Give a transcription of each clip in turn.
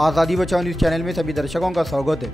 आज़ादी बचाओ news channel में सभी दर्शकों का स्वागत है।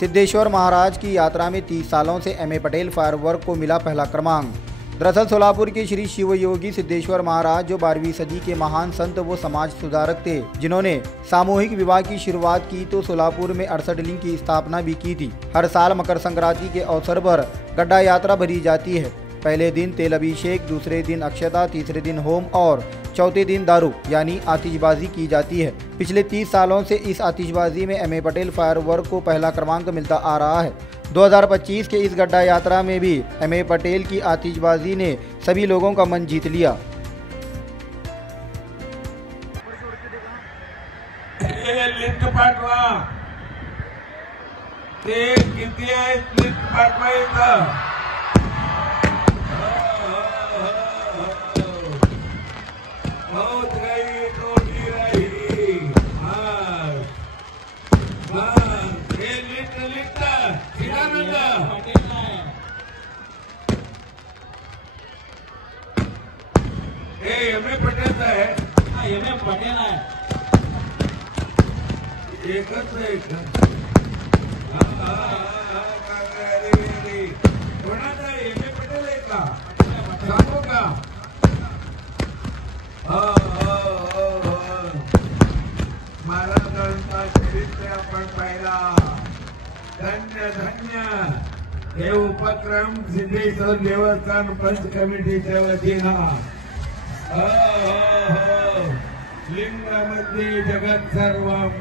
सिद्धेश्वर महाराज की यात्रा में 30 सालों से एम ए पटेल फायरवर्क को मिला पहला क्रमांक। दरअसल सोलापुर के श्री शिव योगी सिद्धेश्वर महाराज जो 12वीं सदी के महान संत व समाज सुधारक थे, जिन्होंने सामूहिक विवाह की शुरुआत की तो सोलापुर में 68 लिंग की स्थापना भी की थी। हर साल मकर संक्रांति के अवसर पर गड्ढा यात्रा भरी जाती है। पहले दिन तेल अभिषेक, दूसरे दिन अक्षता, तीसरे दिन होम और चौथे दिन दारू यानी आतिशबाजी की जाती है। पिछले 30 सालों से इस आतिशबाजी में एम ए पटेल फायरवर्क को पहला क्रमांक मिलता आ रहा है। 2025 के इस गड्ढा यात्रा में भी एम ए पटेल की आतिशबाजी ने सभी लोगों का मन जीत लिया। पटेल आहे एकच कोणाचा एम ए पटेल आहे का सांगू का? महाराजांचा चरित्र आपण पाहिला। धन्य धन्य हे उपक्रम सिद्धेश्वर देवस्थान पंच कमिटीच्या वतीनं लिंगामध्ये जगत सर्वम,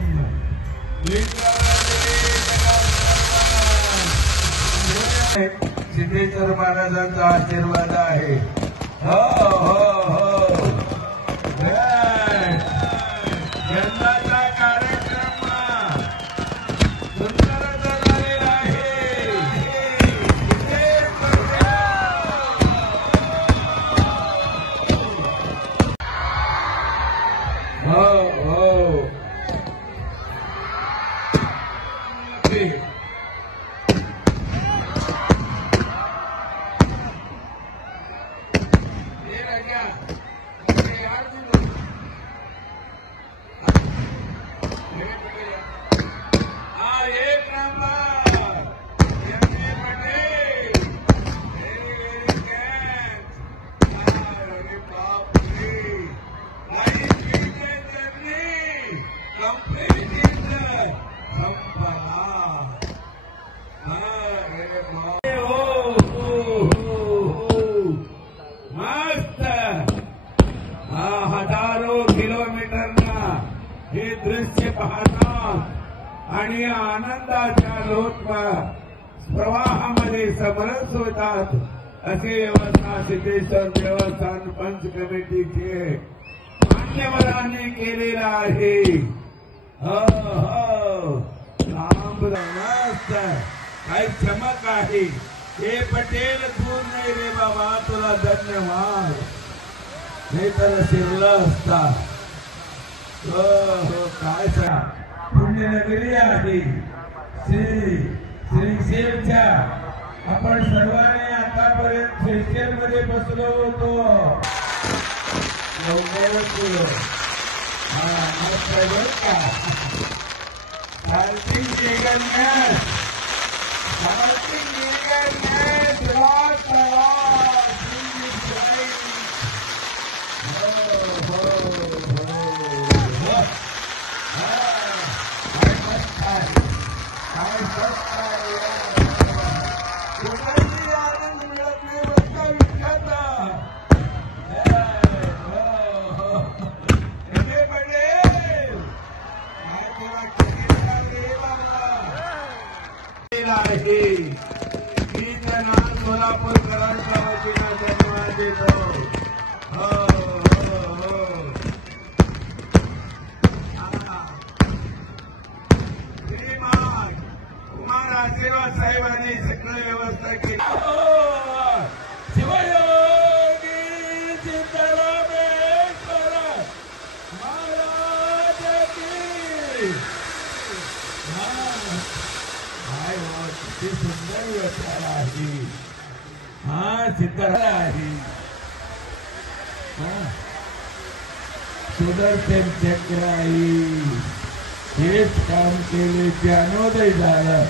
सिद्धेश्वर महाराजांचा आशीर्वाद आहे। हो हो हो यंदाचा कार्यक्रम सुंदर झालेला आहे। हो हो हजारो किलोमीटरना हे दृश्य पाहतात आणि आनंदाच्या लोट प्रवाहामध्ये समरस होतात। असे व्यवस्था सिद्धेश्वर देवस्थान पंच कमिटीचे मान्यवरांनी केलेला आहे। काही चमक आहे। हे पटेल दूर नाही रे बाबा, तुला धन्यवाद। हे तर शिरलं असता। हो हो काय पुण्यनगरी आहे श्री शेरच्या। आपण सर्वांनी आतापर्यंत सेशेल मध्ये बसलो होतो। लवकरच सोलापूरकरांच्या वतीनं धन्यवाद देतो। हो हो हो श्रीमान कुमार आशीर्वाद साहेबांनी सगळी व्यवस्था केली। शिवयोगी सिद्धरामेश्वर महाराज की किती सुंदर व्यवस्था आहे। सिद्धराम आहे सुदर्शन चक्र आहे। हेच काम केले ज्ञानोदय झाला.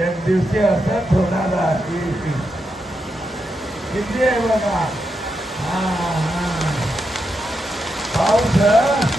एक दिवशी असंच होणार आहे. किती आहे बघा. पाऊस